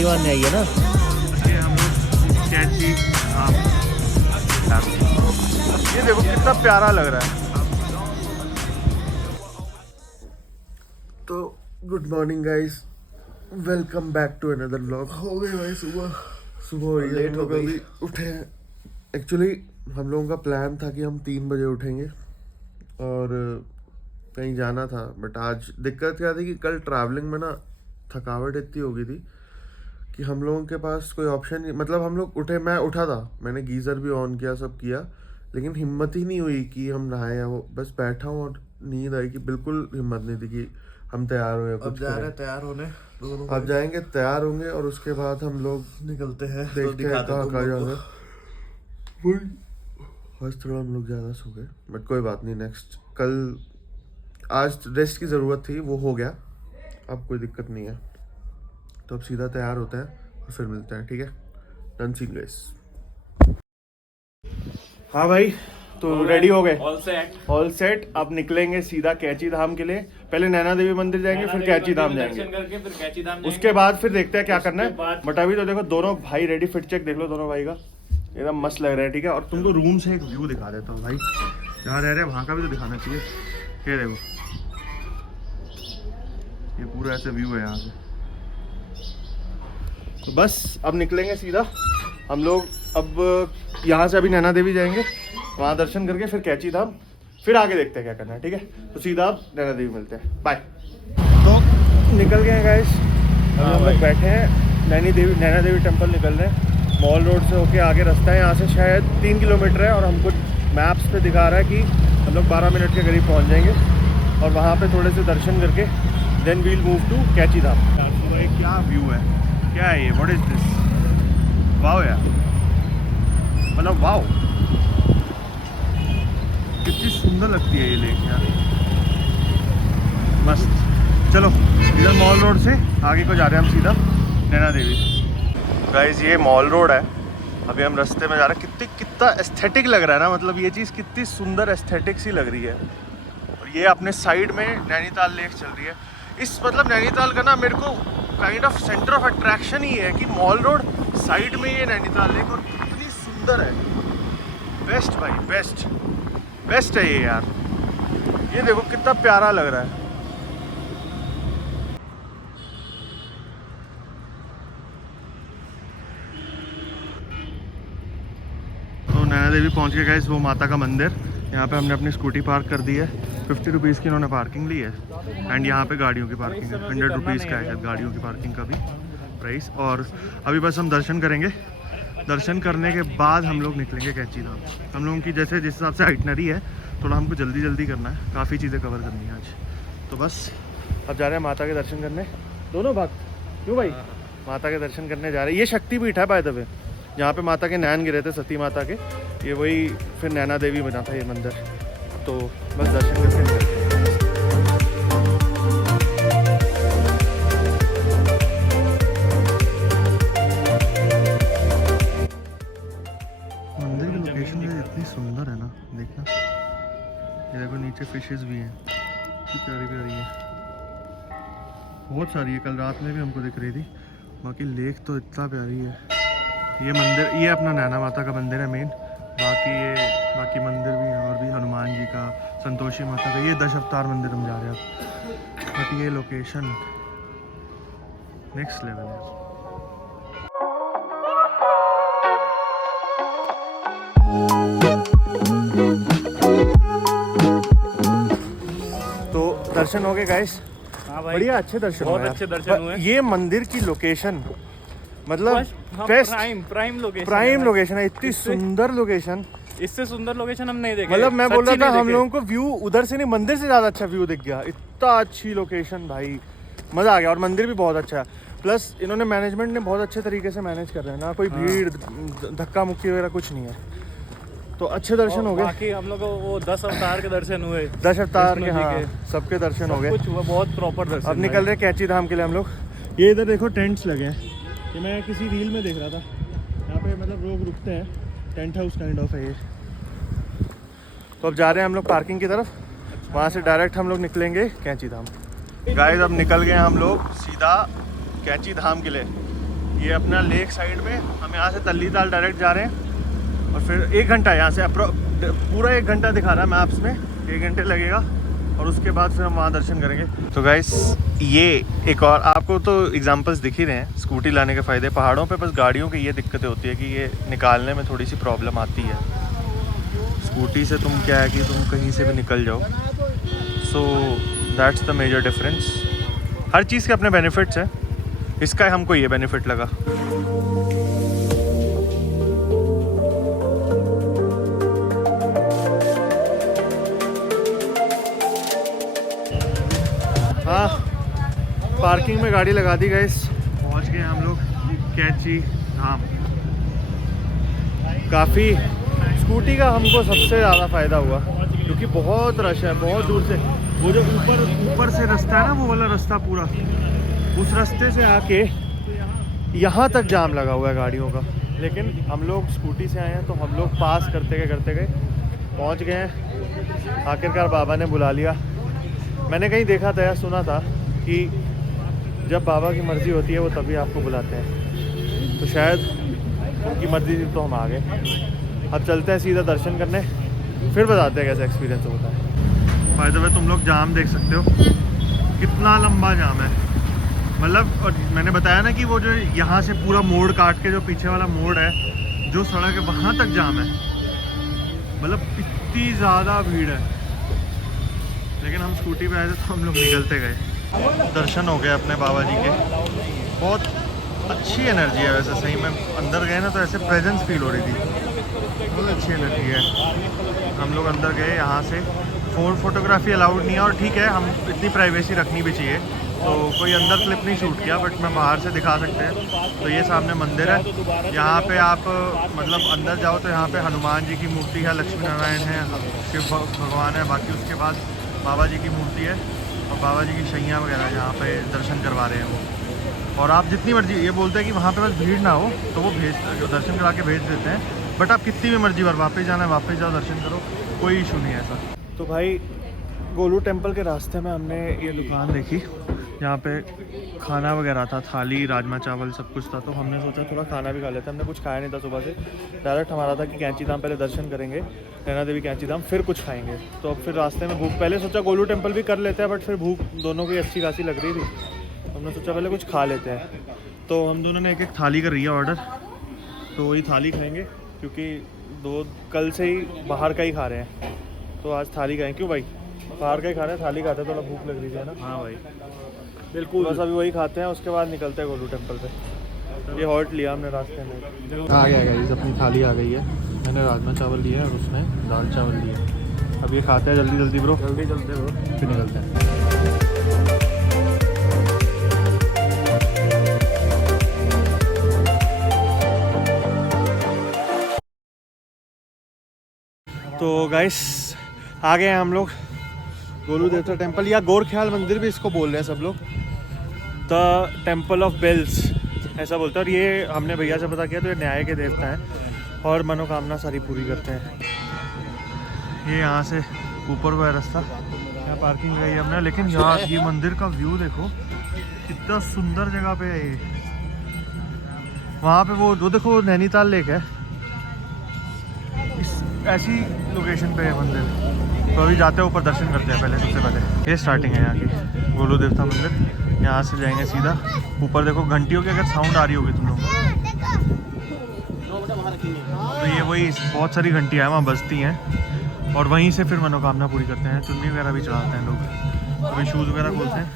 हल्दी मारने आई है ना। ये हम लोग कैची, हाँ ये देखो कितना प्यारा लग रहा है। तो good morning guys, welcome back to another vlog. हो गई भाई सुबह हो रही है, लेट हो गई। अभी उठे हैं। एक्चुअली हम लोगों का प्लान था कि हम 3 बजे उठेंगे और कहीं जाना था, बट आज दिक्कत क्या थी कि कल ट्रैवलिंग में ना थकावट इतनी हो गई थी कि हम लोगों के पास कोई ऑप्शन नहीं। मतलब हम लोग उठे, मैं उठा था, मैंने गीज़र भी ऑन किया, सब किया, लेकिन हिम्मत ही नहीं हुई कि हम नहाए या वो, बस बैठा हूँ और नींद आई कि बिल्कुल हिम्मत नहीं थी कि हम तैयार हुए। अब जा रहे हैं तैयार होने दोनों। अब जाएंगे, तैयार होंगे और उसके बाद हम लोग निकलते हैं, देखते हैं कहाँ जाना। आज थोड़ा हम लोग ज़्यादा सो गए, बट कोई बात नहीं, नेक्स्ट कल, आज रेस्ट की ज़रूरत थी, वो हो गया, अब कोई दिक्कत नहीं है। तो अब सीधा तैयार होते हैं और फिर मिलते हैं, ठीक है। Done scene guys. हाँ भाई, तो रेडी हो गए, ऑल सेट। अब निकलेंगे सीधा कैची धाम के लिए। पहले नैना देवी मंदिर जाएंगे, फिर कैची धाम जाएंगे, फिर कैची धाम उसके बाद फिर देखते हैं क्या करना है। बट अभी तो देखो दोनों भाई रेडी, फिट चेक देख लो दोनों भाई का, एकदम मस्त लग रहा है, ठीक है। और तुमको रूम से एक व्यू दिखा देता हूँ भाई, जहाँ रह रहे हैं वहाँ का भी तो दिखाना चाहिए। ये देखो, ये पूरा ऐसा व्यू है यहाँ से। तो बस अब निकलेंगे सीधा हम लोग। अब यहाँ से अभी नैना देवी जाएंगे, वहाँ दर्शन करके फिर कैची धाम, फिर आगे देखते हैं क्या करना है, ठीक है। तो सीधा अब नैना देवी मिलते हैं, बाय। तो निकल गए हैं गाइस, अभी हम लोग बैठे हैं नैना देवी टेम्पल निकल रहे हैं। मॉल रोड से होके आगे रास्ता है, यहाँ से शायद 3 किलोमीटर है और हमको मैप्स पे दिखा रहा है कि हम लोग 12 मिनट के करीब पहुँच जाएंगे और वहाँ पे थोड़े से दर्शन करके then we'll move to Kainchi Dham. तो एक क्या व्यू है, क्या है ये, व्हाट इज दिस, वाओ यार, मतलब वाओ, कितनी सुंदर लगती है ये लेक यार, मस्त। चलो इधर मॉल रोड से आगे को जा रहे हैं हम सीधा नैना देवी। गाइस ये मॉल रोड है, अभी हम रास्ते में जा रहे हैं। कितना एस्थेटिक लग रहा है ना, मतलब ये चीज़ कितनी सुंदर एस्थेटिक सी लग रही है। और ये अपने साइड में नैनीताल लेक चल रही है। इस मतलब नैनीताल का ना मेरे को kind of centre of attraction ही है कि मॉल रोड साइड में ये नैनीताल लेक, और कितनी सुंदर है। बेस्ट भाई, बेस्ट है ये यार, ये देखो कितना प्यारा लग रहा है। तो नैना देवी पहुंच के गाइस, वो माता का मंदिर, यहाँ पे हमने अपनी स्कूटी पार्क कर दी है। 50 रुपीज़ की इन्होंने पार्किंग ली है, एंड यहाँ पे गाड़ियों की पार्किंग है 100 रुपीज़ का है गाड़ियों की पार्किंग का भी प्राइस। और अभी बस हम दर्शन करेंगे, दर्शन करने के बाद हम लोग निकलेंगे कैची धाम। हम लोगों की जैसे जिस हिसाब से आइटनरी है, थोड़ा हमको जल्दी करना है, काफ़ी चीज़ें कवर करनी है आज। तो बस अब जा रहे हैं माता के दर्शन करने, दोनों भाग। क्यों भाई, माता के दर्शन करने जा रहे हैं। ये शक्तिपीठ है बाय द वे, जहाँ पे माता के नैन गिरे थे, सती माता के, ये वही फिर नैना देवी बना था ये मंदिर। तो बस दर्शन करके निकलते हैं। मंदिर की लोकेशन इतनी सुंदर है ना, देखना, ये देखो नीचे फिशेस भी हैं, कितनी प्यारी है, बहुत सारी है। कल रात में भी हमको दिख रही थी। बाकी लेक तो इतना प्यारी है। ये मंदिर, ये अपना नैना माता का मंदिर है मेन। बाकी मंदिर भी हैं, और भी हनुमान जी का, संतोषी माता का, ये 10 अवतार मंदिर हम जा रहे हैं। बट ये लोकेशन नेक्स्ट लेवल है। तो दर्शन हो गए गाइस, हाँ भाई, बढ़िया, अच्छे दर्शन, बहुत अच्छे दर्शन हुए। ये मंदिर की लोकेशन मतलब बेस्ट, प्राइम लोकेशन है, इतनी सुंदर लोकेशन, इससे सुंदर लोकेशन हम नहीं देखे। मतलब मैं बोल रहा था हम लोगों को व्यू उधर से नहीं, मंदिर से ज़्यादा अच्छा व्यू दिख गया। इतना अच्छी लोकेशन भाई, मज़ा आ गया। और मंदिर भी बहुत अच्छा है, प्लस इन्होंने मैनेजमेंट ने बहुत अच्छे तरीके से मैनेज कर रहे हैं ना, कोई भीड़ धक्का मुक्की वगैरह कुछ नहीं है। तो अच्छे दर्शन हो गए। बाकी हम लोग को वो 10 अवतार के दर्शन हुए, 10 अवतार के, हाँ, सबके दर्शन हो गए, कुछ हुआ, बहुत प्रॉपर दर्शन। अब निकल रहे कैची धाम के लिए हम लोग। ये इधर देखो टेंट्स लगे हैं, ये मैं किसी रील में देख रहा था, यहाँ पे मतलब लोग रुकते हैं, टेंट हाउस काइंड ऑफ है ये। तो अब जा रहे हैं हम लोग पार्किंग की तरफ, वहाँ से डायरेक्ट हम लोग निकलेंगे कैची धाम। गाइस अब निकल गए हम लोग सीधा कैची धाम के लिए। ये अपना लेक साइड में, हम यहाँ से तल्ली ताल डायरेक्ट जा रहे हैं और फिर 1 घंटा यहाँ से पूरा 1 घंटा दिखा रहा है मैप्स में, 1 घंटे लगेगा और उसके बाद फिर हम वहाँ दर्शन करेंगे। तो गाइस ये एक और आपको तो एग्जांपल्स दिख ही रहे हैं स्कूटी लाने के फ़ायदे। पहाड़ों पे बस गाड़ियों की ये दिक्कतें होती है कि ये निकालने में थोड़ी सी प्रॉब्लम आती है। स्कूटी से तुम क्या है कि तुम कहीं से भी निकल जाओ। So that's the major difference. हर चीज़ के अपने बेनिफिट्स हैं, इसका हमको ये बेनिफिट लगा। हाँ, पार्किंग में गाड़ी लगा दी गाइस, पहुंच गए हम लोग कैंची धाम। काफ़ी स्कूटी का हमको सबसे ज़्यादा फ़ायदा हुआ क्योंकि बहुत रश है, बहुत दूर से। वो जो ऊपर से रास्ता है ना, वो वाला रास्ता पूरा, उस रास्ते से आके यहाँ तक जाम लगा हुआ है गाड़ियों का। लेकिन हम लोग स्कूटी से आए हैं तो हम लोग पास करते गए पहुँच गए हैं। आखिरकार बाबा ने बुला लिया। मैंने कहीं देखा था या सुना था कि जब बाबा की मर्ज़ी होती है वो तभी आपको बुलाते हैं, तो शायद उनकी मर्ज़ी थी तो हम आ गए। अब चलते हैं सीधा दर्शन करने, फिर बताते हैं कैसा एक्सपीरियंस होता है। बाय द वे तुम लोग जाम देख सकते हो, कितना लंबा जाम है। मतलब और मैंने बताया ना कि वो जो यहाँ से पूरा मोड़ काट के जो पीछे वाला मोड़ है, जो सड़क है, वहाँ तक जाम है। मतलब इतनी ज़्यादा भीड़ है। लेकिन हम स्कूटी पे आए थे तो हम लोग निकलते गए। दर्शन हो गए अपने बाबा जी के। बहुत अच्छी एनर्जी है वैसे, सही में अंदर गए ना तो ऐसे प्रेजेंस फील हो रही थी, बहुत अच्छी एनर्जी है। हम लोग अंदर गए, यहाँ से फोटोग्राफी अलाउड नहीं है और ठीक है, हम इतनी प्राइवेसी रखनी भी चाहिए, तो कोई अंदर क्लिप नहीं शूट किया, बट मैं बाहर से दिखा सकते हैं। तो ये सामने मंदिर है, यहाँ पे आप मतलब अंदर जाओ तो यहाँ पे हनुमान जी की मूर्ति है, लक्ष्मी नारायण है, शिव भगवान है, बाकी उसके बाद बाबा जी की मूर्ति है और बाबा जी की शैयाँ वगैरह यहाँ पे दर्शन करवा रहे हैं वो। और आप जितनी मर्जी, ये बोलते हैं कि वहाँ पे बस भीड़ ना हो तो वो दर्शन करा के भेज देते हैं, बट आप कितनी भी मर्जी बार वापस जाना है वापस जाओ, दर्शन करो, कोई इशू नहीं है ऐसा। तो भाई गोलू टेम्पल के रास्ते में हमने ये दुकान देखी, यहाँ पे खाना वगैरह था, थाली, राजमा चावल सब कुछ था। तो हमने सोचा थोड़ा खाना भी खा लेते हैं। हमने कुछ खाया नहीं था सुबह से, डायरेक्ट हमारा था कि कैंची धाम पहले दर्शन करेंगे, नैना देवी कैंची धाम, फिर कुछ खाएंगे। तो अब फिर रास्ते में भूख, पहले सोचा गोलू टेम्पल भी कर लेते हैं, बट फिर भूख दोनों की अच्छी खासी लग रही थी। हमने सोचा पहले कुछ खा लेते हैं। तो हम दोनों ने एक थाली कर रही है ऑर्डर, तो वही थाली खाएँगे क्योंकि कल से ही बाहर का ही खा रहे हैं, तो आज थाली खाएँ। क्यों भाई, बाहर का ही खा रहे हैं, थाली खाते हैं, थोड़ा भूख लग रही है ना। हाँ भाई बिल्कुल, बस अभी वही खाते हैं, उसके बाद निकलते हैं गोलू टेम्पल पे। ये हॉल्ट लिया हमने रास्ते में। आ गया गाइस, अपनी थाली आ गई है। मैंने राजमा चावल लिए और उसने दाल चावल लिए। अब ये खाते हैं जल्दी जल्दी ब्रो, जल्दी चलते ब्रो, फिर निकलते हैं। तो गाइस आ गए हैं हम लोग गोलू देवता टेम्पल, या गोरख्याल मंदिर भी इसको बोल रहे हैं सब लोग, द टेम्पल ऑफ बेल्स ऐसा बोलते हैं। और ये हमने भैया से पता किया तो ये न्याय के देवता हैं और मनोकामना सारी पूरी करते हैं। ये यहाँ से ऊपर को है रास्ता, यहाँ पार्किंग गई है हमने। लेकिन यार ये मंदिर का व्यू देखो, कितना सुंदर जगह पे है ये। वहाँ पे वो देखो नैनीताल लेक है, इस ऐसी लोकेशन पे है मंदिर। तो अभी जाते हैं ऊपर, दर्शन करते हैं पहले। सबसे पहले ये स्टार्टिंग है यहाँ की, गोलू देवता मंदिर। यहाँ से जाएंगे सीधा ऊपर। देखो घंटियों की अगर साउंड आ रही होगी तुम लोगों को, तो ये वही बहुत सारी घंटियाँ हैं वहाँ बजती हैं, और वहीं से फिर मनोकामना पूरी करते हैं। चुन्नी वगैरह भी चढ़ाते हैं लोग। अभी शूज़ वगैरह खोलते हैं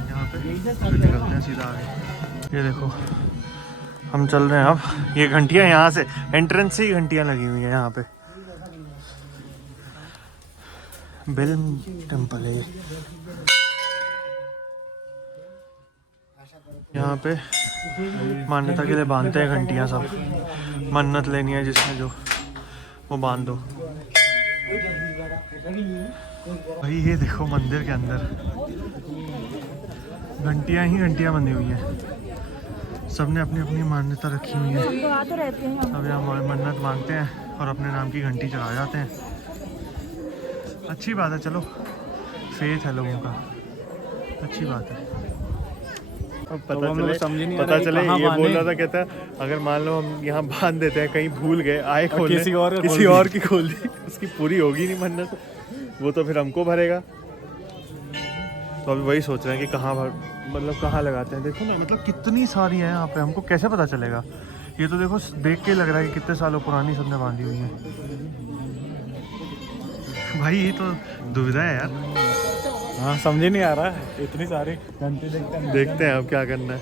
यहाँ पे, फिर निकलते हैं सीधा आगे। ये देखो हम चल रहे हैं अब। ये घंटियाँ यहाँ से एंट्रेंस से ही घंटियाँ लगी हुई हैं यहाँ पे। बेल टेम्पल है ये। यहाँ पे मान्यता के लिए बांधते हैं घंटियाँ सब, मन्नत लेनी है जिसमें जो वो बांध दो। भाई ये देखो मंदिर के अंदर घंटियाँ ही घंटियाँ बंधी हुई हैं, सबने अपनी अपनी मान्यता रखी हुई है। अब यहाँ मन्नत मांगते हैं और अपने नाम की घंटी चढ़ा जाते हैं। अच्छी बात है, चलो फेथ है लोगों का, अच्छी बात है। पता हम लोग चले समझ ही नहीं आ पता रहा कि चले कहाँ ये बोल बांधे। रहा था, कहता है अगर मान लो हम यहाँ बांध देते हैं, कहीं भूल गए आए खोलने, किसी और का खोल किसी दी। और की खोल दी, उसकी पूरी होगी नहीं मन्नत, वो तो फिर हमको भरेगा। तो अभी वही सोच रहे हैं कि कहाँ मतलब कहाँ लगाते हैं। देखो ना, मतलब कितनी सारी है यहाँ पे, हमको कैसे पता चलेगा? ये तो देखो देख के लग रहा है कि कितने सालों पुरानी सबने बांधी हुई है। भाई ये तो दुविधा है यार। हाँ समझ ही नहीं आ रहा है, इतनी सारी घंटे देखते हैं अब क्या करना है।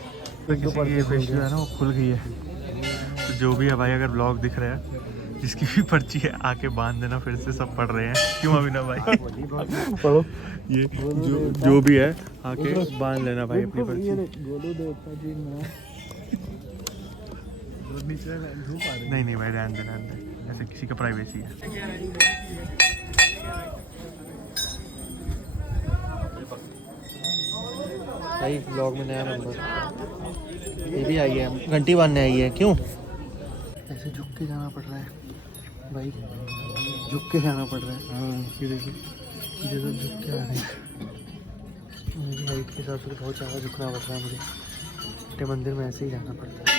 तो किसी की ये फिश जो है ना वो खुल गई है, तो जो भी है भाई, अगर ब्लॉग दिख रहा है, जिसकी भी पर्ची है आके बांध देना, फिर से सब पढ़ रहे हैं। क्यों अभिनव भाई? पढ़ो। ये जो भी है आके बांध लेना भाई अपनी पर्ची। नहीं नहीं भाई, रहने दे, ऐसे किसी का प्राइवेसी है। भाई ब्लॉग में नया नंबर ये भी आई है, घंटी बांधने आई है। क्यों ऐसे झुक के जाना पड़ रहा है भाई, झुक के जाना पड़ रहा है। हाँ ये देखो, ये तो झुक के आ रहे हैं। मेरी हाइट के हिसाब से तो बहुत ज़्यादा झुकना पड़ रहा है मुझे। छोटे मंदिर में ऐसे ही जाना पड़ता है,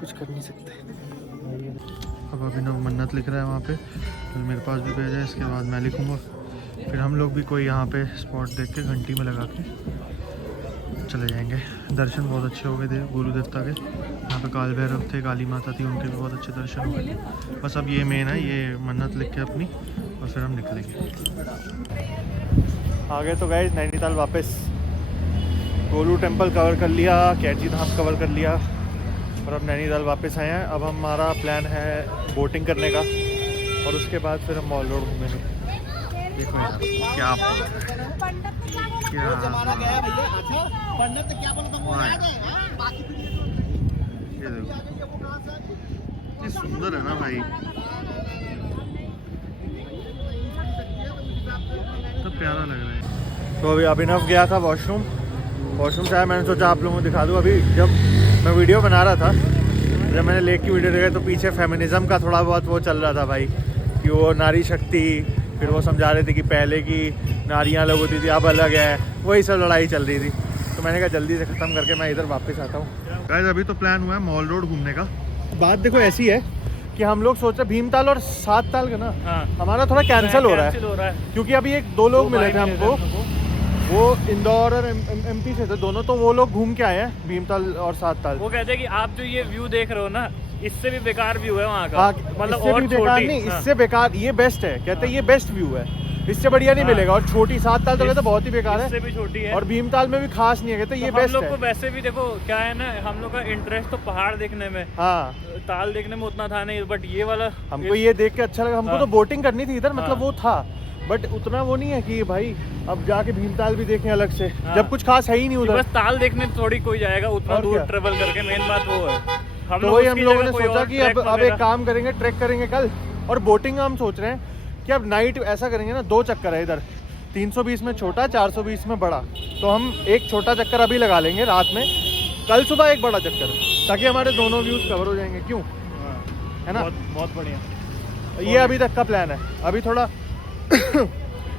कुछ कर नहीं सकते। अब अभिनव मन्नत लिख रहा है वहाँ पे, फिर मेरे पास भी भेजा है, इसके बाद मैं लिखूँगा, फिर हम लोग भी कोई यहाँ पे स्पॉट देख के घंटी में लगा के चले जाएंगे। दर्शन बहुत अच्छे हो गए थे गुरु देवता के, यहाँ पे काल भैरव थे, काली माता थी, उनके भी बहुत अच्छे दर्शन हो गए। बस अब ये मेन है, ये मन्नत लिख के अपनी, और फिर हम निकलेंगे। आ गए तो गाइस नैनीताल वापस। गोलू टेम्पल कवर कर लिया, कैची धाम कवर कर लिया, और अब नैनीताल वापस आए हैं। अब हमारा प्लान है बोटिंग करने का, और उसके बाद फिर हम मॉल रोड घूमेंगे। देखो यार क्या ये देखो, ये सुंदर है ना भाई, तो प्यारा लग रहा है। तो अभी अभिनव गया था वॉशरूम से आया, मैंने सोचा आप लोगों को दिखा दूँ। अभी जब मैं वीडियो बना रहा था, जब मैंने लेक की वीडियो देखा, तो पीछे फेमिनिज्म का थोड़ा बहुत वो चल रहा था भाई, कि वो नारी शक्ति, फिर वो समझा रहे थे कि पहले की नारियाँ अलग होती थी, अब अलग है, वही सब लड़ाई चल रही थी। तो मैंने कहा जल्दी से ख़त्म करके मैं इधर वापस आता हूँ। गाइस अभी तो प्लान हुआ है मॉल रोड घूमने का। बात देखो ऐसी है कि हम लोग सोच रहे भीमताल और 7 ताल का ना, हाँ। हमारा थोड़ा कैंसिल हो रहा है, क्योंकि अभी एक दो लोग मिले थे हमको, वो इंदौर और एमपी से थे दोनों, तो वो लोग घूम के आए हैं भीमताल और 7 ताल। वो कहते हैं कि आप जो ये व्यू देख रहे हो ना, इससे भी बेकार व्यू है वहाँ का। हाँ, मतलब इससे और भी बेकार छोटी, नहीं, हाँ। इससे बेकार ये बेस्ट है, कहते हैं ये बेस्ट व्यू है, इससे बढ़िया नहीं मिलेगा। और छोटी 7 ताल तो कहते बहुत ही बेकार है, इससे भी छोटी है, और भीमताल में भी खास नहीं है, कहते ये तो बेस्ट हम लोग को है। वैसे भी देखो क्या है ना, हम लोग का इंटरेस्ट तो पहाड़ देखने में, हाँ, ताल देखने में उतना था नहीं, बट ये वाला हमको ये देख के अच्छा लगा। हमको हाँ। तो बोटिंग करनी थी इधर, मतलब हाँ। वो था, बट उतना वो नहीं है कि भाई अब जाके भीमताल भी देखें अलग से, हाँ। जब कुछ खास है ही नहीं कि उधर। बस ताल देखने थोड़ी कोई जाएगा उतना और दूर क्या? ट्रेवल करके, मेन बात वो है। तो वही हम उसकी लोगों जगह ने कोई सोचा और कि ट्रैक अब एक वगैरह- काम करेंगे, ट्रैक करेंगे कल, और बोटिंग हम सोच रहे हैं कि अब नाइट ऐसा करेंगे ना, 2 चक्कर है इधर, 320 में छोटा, 420 में बड़ा। तो हम एक छोटा चक्कर अभी लगा लेंगे रात में, कल सुबह एक बड़ा चक्कर, ताकि हमारे दोनों व्यूज कवर हो जाएंगे। क्यों, हाँ, है ना? बहुत बढ़िया। ये अभी तक का प्लान है। अभी थोड़ा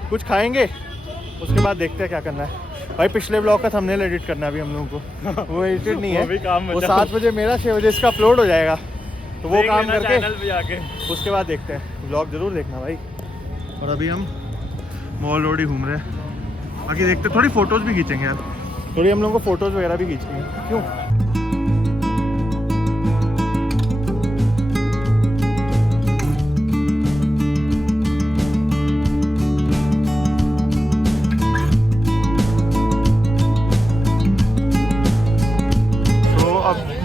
कुछ खाएंगे, उसके बाद देखते हैं क्या करना है। भाई पिछले ब्लॉग का थंबनेल एडिट करना है अभी हम लोगों को, वो एडिटेड नहीं वो भी काम है, में वो जाओ। 7 बजे मेरा, 6 बजे इसका अपलोड हो जाएगा, तो वो देख काम लेना करके चैनल पे जाके। उसके बाद देखते हैं। ब्लॉग जरूर देखना भाई। और अभी हम मॉल रोड ही घूम रहे हैं, बाकी देखते, थोड़ी फोटोज भी खींचेंगे यार, थोड़ी हम लोग को फोटोज वगैरह भी खींचनी है। क्यों,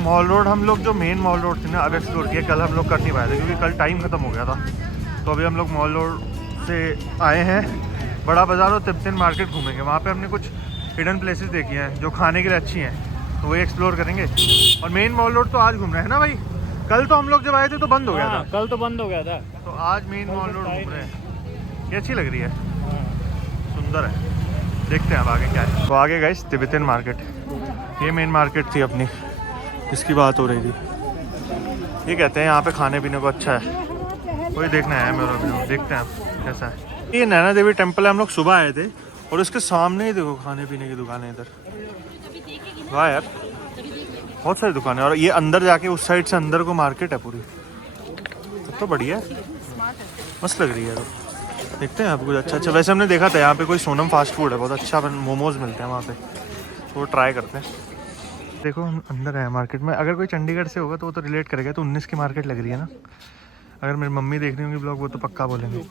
मॉल रोड हम लोग जो मेन मॉल रोड थी ना, अब एक्सप्लोर किया। कल हम लोग कर नहीं पाए थे क्योंकि कल टाइम ख़त्म हो गया था। तो अभी हम लोग मॉल रोड से आए हैं, बड़ा बाज़ार और तिब्बतन मार्केट घूमेंगे। वहाँ पे हमने कुछ हिडन प्लेसेस देखी हैं जो खाने के लिए अच्छी हैं, तो वही एक्सप्लोर करेंगे। और मेन मॉल रोड तो आज घूम रहे हैं ना भाई, कल तो हम लोग जब आए थे तो बंद हो गया था। कल तो बंद हो गया था, तो आज मेन मॉल रोड घूम रहे हैं। ये अच्छी लग रही है, सुंदर है। देखते हैं अब आगे क्या है। तो आगे गए तिब्बतन मार्केट, ये मेन मार्केट थी अपनी, इसकी बात हो रही थी। ये कहते हैं यहाँ पे खाने पीने को अच्छा है, वही देखना है मेरा भी। देखते हैं कैसा है। ये नैना देवी टेम्पल है, हम लोग सुबह आए थे और उसके सामने ही देखो खाने पीने की दुकानें इधर। वाह यार, बहुत सारी दुकानें। और ये अंदर जाके उस साइड से अंदर को मार्केट है पूरी। तो बढ़िया है, मस्त लग रही है। तो देखते हैं आप कुछ अच्छा। वैसे हमने देखा था यहाँ पे कोई सोनम फास्ट फूड है, बहुत अच्छा मोमोज मिलते हैं वहाँ पे, तो वो ट्राई करते हैं। देखो हम अंदर है मार्केट में। अगर कोई चंडीगढ़ से होगा तो वो तो रिलेट करेगा। तो 19 की मार्केट लग रही है ना। अगर मेरी मम्मी देख रही होंगी ब्लॉग, वो तो पक्का बोलेंगे।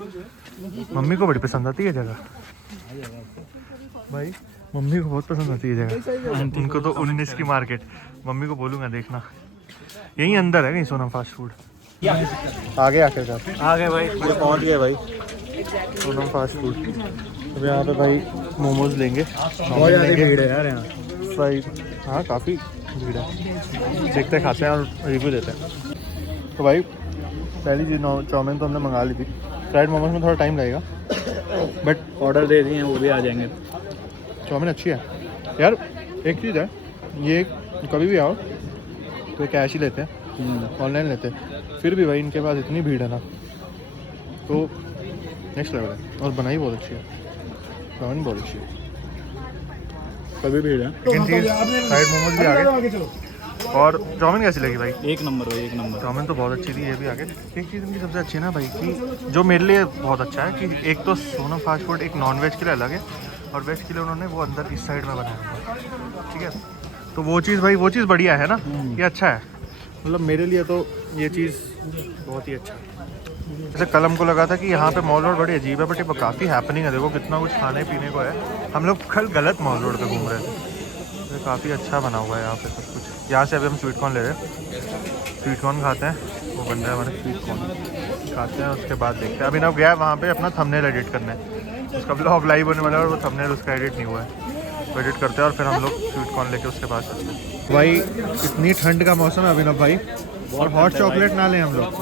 मम्मी को बड़ी पसंद आती है जगह भाई, मम्मी को बहुत पसंद आती है जगह। उनको तो 19 की मार्केट, मम्मी को बोलूँगा देखना। यहीं अंदर है कहीं सोनम फास्ट फूड। आगे आखिरकार आ गए भाई, ये पहुँच गए भाई सोनम फास्ट फूड। अब यहाँ पे भाई मोमोज लेंगे, भीड़ है यार यहाँ। फ्राइड। हाँ काफ़ी भीड़ है। देखते हैं, खाते हैं और रिव्यू देते हैं। तो भाई पहली चीज़ चाउमीन तो हमने मंगा ली थी। फ्राइड मोमोज में थोड़ा टाइम लगेगा, बट ऑर्डर दे दिए हैं, वो भी आ जाएंगे। चाउमीन अच्छी है यार। एक चीज़ है, ये कभी भी आओ तो कैश ही लेते हैं, ऑनलाइन लेते हैं। फिर भी भाई इनके पास इतनी भीड़ है ना, तो नेक्स्ट लेवल है। और बनाई बहुत अच्छी है, चाउमीन बहुत अच्छी है। कभी भीड़ है। लेकिन चीज़ फ्राइड मोमोज भी आ गए। और चाउमीन कैसी लगी भाई? एक नंबर भाई, एक नंबर। चाउमीन तो बहुत अच्छी थी, ये भी आ गए। एक चीज़ इनकी सबसे अच्छी है ना भाई, कि जो मेरे लिए बहुत अच्छा है कि एक तो सोनम फास्ट फूड एक नॉन वेज के लिए अलग है, और वेज के लिए उन्होंने वो अंदर इस साइड में बनाया हुआ है, ठीक है। तो वो चीज़ भाई, वो चीज़ बढ़िया है ना, ये अच्छा है। मतलब मेरे लिए तो ये चीज़ बहुत ही अच्छा है। जैसे कल हमको लगा था कि यहाँ पे मॉल रोड बड़ी अजीब है, बट ये काफ़ी हैपनिंग है। देखो कितना कुछ खाने पीने को है। हम लोग कल गलत मॉल रोड पे घूम रहे थे। तो काफ़ी अच्छा बना हुआ है यहाँ पे सब कुछ। यहाँ से अभी हम स्वीट कॉर्न ले रहे हैं, स्वीट कॉर्न खाते हैं। वो बन रहा है हमारे स्वीट कॉर्न, खाते हैं, उसके बाद देखते हैं। अभिनव गया वहाँ पे अपना थंबनेल एडिट करने, उसका ब्लॉग लाइव होने वाला है और वो थंबनेल उसका एडिट नहीं हुआ है। तो एडिट करते हैं और फिर हम लोग स्वीट कॉर्न लेके उसके पास चलते हैं। भाई इतनी ठंड का मौसम है अभिनव भाई, और हॉट चॉकलेट ना लें हम लोग।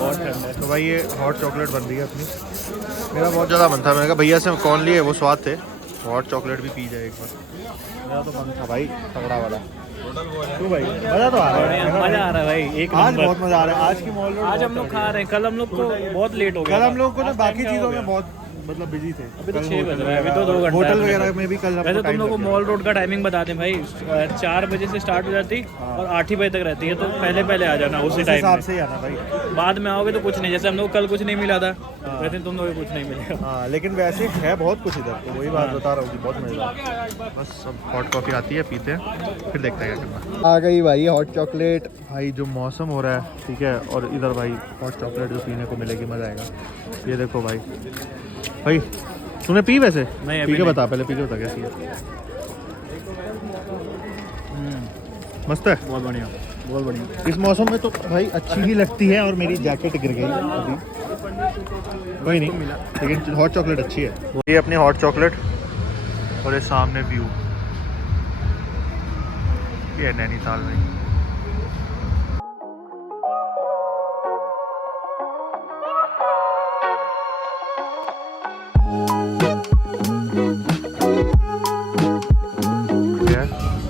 तो भाई ये हॉट चॉकलेट बन रही है अपनी। मेरा बहुत ज़्यादा मन था, मैंने कहा भैया से कौन लिए, वो स्वाद थे। हॉट चॉकलेट भी पी जाए एक बार। मेरा तो मन था भाई तगड़ा वाला। तो भाई मज़ा तो आ रहा है, मजा आ रहा है भाई, एक आज नंबर। बहुत मज़ा आ रहा है। आज की मॉल रोड आज हम लोग खा रहे हैं, कल हम लोग को बहुत लेट हो गया। कल हम लोग को ना आज बाकी टाइम क्या चीज़ों हो में गया? बहुत मतलब बिजी थे। अभी तो कल 6 बज होटल रहा है, अभी तो 2 घंटे। होटल वगैरह में भी कल वैसे तुम लोग को मॉल रोड का टाइमिंग बता दें भाई, 4 बजे से स्टार्ट हो जाती और 8 ही बजे तक रहती है। तो पहले पहले आ जाना उसी टाइम हिसाब में। से ही आना भाई। बाद में आओगे तो कुछ नहीं, जैसे हम लोग कल कुछ नहीं मिला था, वैसे तुम लोग को कुछ नहीं मिलेगा। हाँ लेकिन वैसे है बहुत कुछ इधर, तो वही बात बता रहा हूँ कि बहुत मज़ेदार। बस अब हॉट कॉफ़ी आती है, पीते हैं, फिर देखते हैं क्या करना। आ गई भाई हॉट चॉकलेट। भाई जो मौसम हो रहा है, ठीक है, और इधर भाई हॉट चॉकलेट जो पीने को मिलेगी, मज़ा आएगा। ये देखो भाई, भाई तूने पी वैसे? नहीं, पी के बता, पहले पी के बता कैसी है। मस्त है, बहुत बढ़िया, बहुत बढ़िया। इस मौसम में तो भाई अच्छी ही लगती है। और मेरी जैकेट गिर गई अभी, कोई नहीं, लेकिन हॉट चॉकलेट अच्छी है। ये अपनी हॉट चॉकलेट, और ये सामने व्यू, ये है नैनीताल में।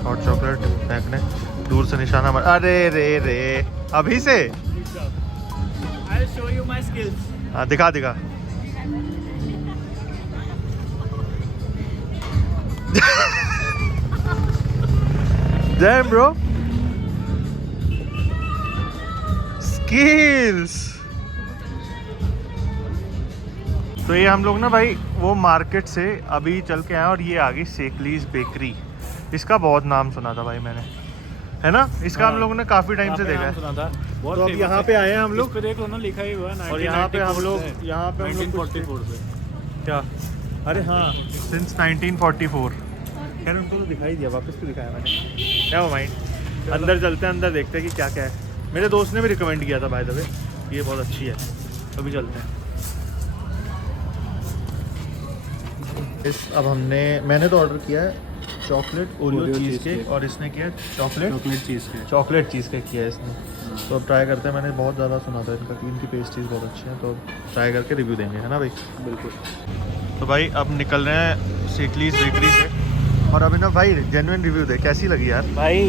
हॉट चॉकलेट फेंकने, दूर से निशाना मार। अरे रे रे, अभी से I'll show you my skills. हाँ दिखा दिखा। Damn bro, skills। तो ये हम लोग ना भाई वो मार्केट से अभी चल के आए, और ये आ गई सेकलीज बेकरी। इसका बहुत नाम सुना था भाई मैंने, है ना। इसका हम लोग ने काफी टाइम से देखा है। सुना था, बहुत तो अब famous यहाँ है। पे आए हैं हम लोग, इस पे देख लो ना, लिखा ही हुआ है। और यहाँ पे हम लोग 1944 से। क्या, अरे हाँ, सिंस 1944। खैर उनको तो दिखाई दिया, वापस क्यों दिखाया मैंने, क्या वो माइंड। अंदर चलते हैं, अंदर देखते हैं कि क्या क्या है। मेरे दोस्त ने भी रिकमेंड किया था बाय द वे, ये बहुत अच्छी है। अभी चलते हैं। अब मैंने तो ऑर्डर किया है चॉकलेट ओरियो चीज़ केक, और इसने किया चॉकलेट चॉकलेट चीज़ के। किया है इसने। तो अब ट्राई करते हैं। मैंने बहुत ज़्यादा सुना था इनका कि इनकी पेस्ट्रीज बहुत अच्छी हैं, तो ट्राई करके रिव्यू देंगे, है ना भाई। बिल्कुल। तो भाई अब निकल रहे हैं सेकलीज बेकरी से, और अभी ना भाई जेन्युइन रिव्यू दे, कैसी लगी यार? भाई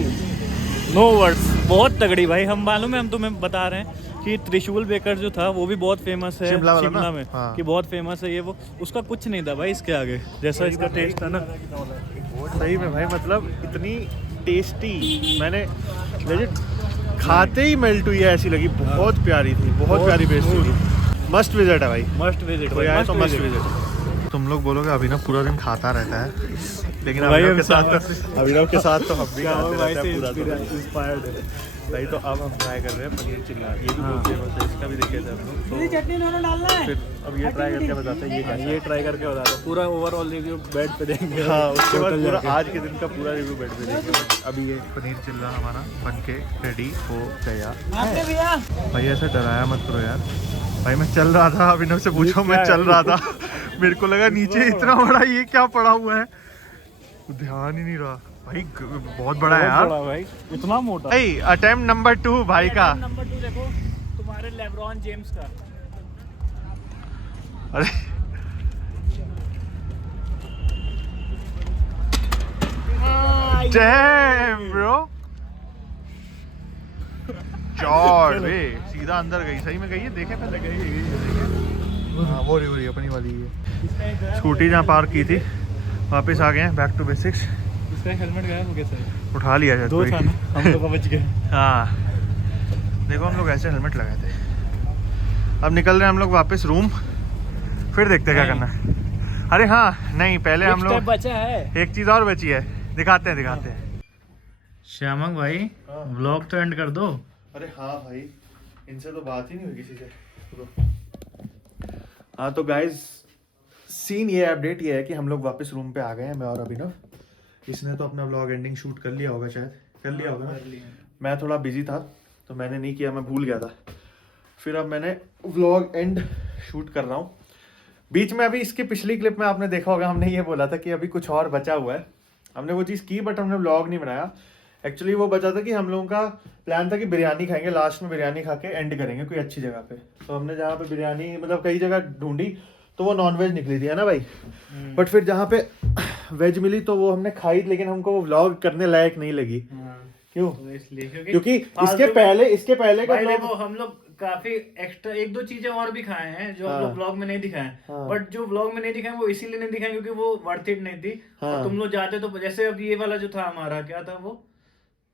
नो वर्ड्स, बहुत तगड़ी भाई। हम मालूम है, हम तुम्हें बता रहे हैं कि त्रिशूल बेकर जो था वो भी बहुत फेमस है शिमला वाला शिमला ना? में, हाँ। कि बहुत फेमस है ये वो, उसका कुछ नहीं था भाई इसके आगे, जैसा इसका टेस्ट था ना। सही में भाई, मतलब इतनी टेस्टी, मैंने लेजिट खाते ही मेल्ट हुई है ऐसी लगी, बहुत प्यारी थी, बहुत प्यारी पेस्ट्री थी। मस्ट विजिट है भाई, मस्ट विजिट कोई आए तो मस्ट विजिट। तुम लोग बोलोगे अभिनव पूरा दिन खाता रहता है, लेकिन भाई अभिनव हम के साथ तो हम भी खाते भाई रहते से हैं पूरा दिन। इंस्पायर्ड है। भाई तो अब हम ट्राई कर रहे हैं पनीर चिल्ला, ये भी बहुत फेमस है, इसका भी देखे थे हम लोग, तो चटनी दोनों डालना है। फिर अब ये ट्राई करके बताते हैं ये क्या है। ये ट्राई करके बता दो, पूरा ओवरऑल रिव्यू बेड पे देंगे। हाँ, उसके बाद होटल पूरा जाके। आज के दिन का पूरा रिव्यू बेड पे देंगे। अभी ये पनीर चिल्ला हमारा बन के रेडी हो गया। भैया भाई ऐसे डराया मत करो यार, भाई मैं चल रहा था, अभिनव से पूछो, मैं चल रहा था, मेरे को लगा नीचे इतना बड़ा ये क्या पड़ा हुआ है, ध्यान ही नहीं रहा भाई, बहुत बड़ा है यार भाई, इतना मोटा। भाई। अटेम्प्ट नंबर 2 भाई का। नंबर 2 देखो तुम्हारे लेब्रॉन जेम्स का। अरे डैम ब्रो, चौड़ बे, सीधा अंदर गई, सही में गई है, देखे पहले गई। हाँ वो रही अपनी वाली है। स्कूटी जहाँ पार्क की थी वापस आ गए हैं, बैक टू बेसिक्स। इसका हेलमेट गया वो कैसे है? उठा लिया जाए दो था ना, हम लोग बच गए। हाँ देखो हम लोग ऐसे हेलमेट लगाए थे। अब निकल रहे हैं हम लोग वापस रूम, फिर देखते हैं क्या करना है। अरे हाँ नहीं, पहले हम लोग बचा है, एक चीज और बची है, दिखाते हैं। श्यामक भाई व्लॉग तो एंड कर दो। अरे हाँ भाई, इनसे तो बात ही नहीं हुई किसी से। हाँ तो गाइज सीन ये अपडेट ये है कि हम लोग वापस रूम पे आ गए हैं, मैं और अभिनव। इसने तो अपना व्लॉग एंडिंग शूट कर लिया होगा, शायद कर लिया होगा। मैं थोड़ा बिजी था तो मैंने नहीं किया, मैं भूल गया था। फिर अब मैंने व्लॉग एंड शूट कर रहा हूँ। बीच में अभी इसकी पिछली क्लिप में आपने देखा होगा, हमने ये बोला था कि अभी कुछ और बचा हुआ है। हमने वो चीज़ की बट हमने व्लॉग नहीं बनाया। एक्चुअली वो बचा था कि हम लोगों का प्लान था कि बिरयानी खाएंगे, लास्ट में बिरयानी खा के एंड करेंगे कोई अच्छी जगह पे। तो हमने जहाँ पे बिरयानी मतलब कई जगह ढूंढी तो वो नॉनवेज निकली थी, है ना भाई। बट फिर जहाँ पे वेज मिली तो वो हमने खाई, लेकिन हमको वो व्लॉग करने लायक नहीं लगी। क्यों? तो इसलिए क्योंकि इसके पहले का भाई vlog- देखो हम लोग काफी एक्स्ट्रा एक दो चीजें और भी खाए हैं जो हम लोग व्लॉग में नहीं दिखाए, हाँ। बट जो व्लॉग में नहीं दिखाए वो इसीलिए नहीं दिखाए क्योंकि वो वर्थ इट नहीं थी। हाँ। और तुम लोग जाते तो जैसे अब ये वाला जो था हमारा, क्या था वो,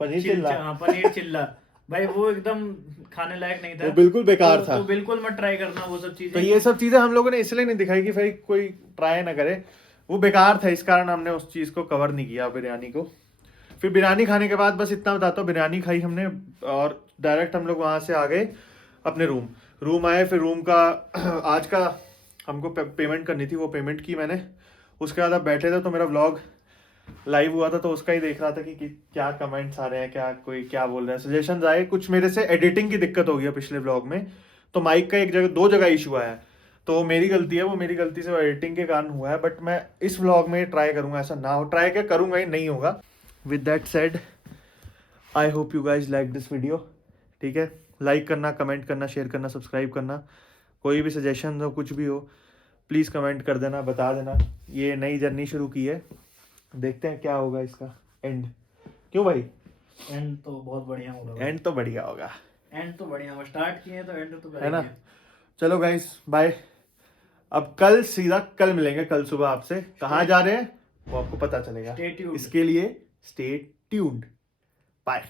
पनीर चिल्ला, हाँ, पनीर चिल्ला भाई वो एकदम खाने लायक नहीं था, वो बिल्कुल बेकार था। तो बिल्कुल मत ट्राई करना वो सब तो चीजें। ये सब चीजें हम लोगों ने इसलिए नहीं दिखाई कि भाई कोई ट्राई ना करे, वो बेकार था, इस कारण हमने उस चीज को कवर नहीं किया बिरयानी को। फिर बिरयानी खाने के बाद बस इतना बताता हूँ, बिरयानी खाई हमने और डायरेक्ट हम लोग वहां से आ गए अपने रूम आए। फिर रूम का आज का हमको पेमेंट करनी थी, वो पेमेंट की मैंने। उसके बाद अब बैठे थे तो मेरा व्लॉग लाइव हुआ था तो उसका ही देख रहा था कि क्या कमेंट्स आ रहे हैं, क्या कोई क्या बोल रहा है, सजेशंस आए कुछ। मेरे से एडिटिंग की दिक्कत हो गई पिछले व्लॉग में, तो माइक का दो जगह इशू आया है, तो मेरी गलती है, वो मेरी गलती से एडिटिंग के कारण हुआ है। बट मैं इस व्लॉग में ट्राई करूंगा ऐसा ना हो, ट्राई क्या करूंगा ही नहीं होगा। With that said I hope you guys like this video. ठीक है, लाइक करना, कमेंट करना, शेयर करना, सब्सक्राइब करना। कोई भी सजेशन हो, कुछ भी हो, प्लीज़ कमेंट कर देना, बता देना। ये नई जर्नी शुरू की है, देखते हैं क्या होगा इसका एंड। क्यों भाई? एंड तो बहुत बढ़िया होगा, एंड तो बढ़िया होगा, एंड तो बढ़िया होगा, स्टार्ट किए तो एंड तो है ना। करेंगे। चलो गाइस बाय। अब कल सीधा कल मिलेंगे, कल सुबह आपसे। कहाँ जा रहे हैं वो आपको पता चलेगा, Stay tuned. इसके लिए स्टे ट्यून्ड। बाय।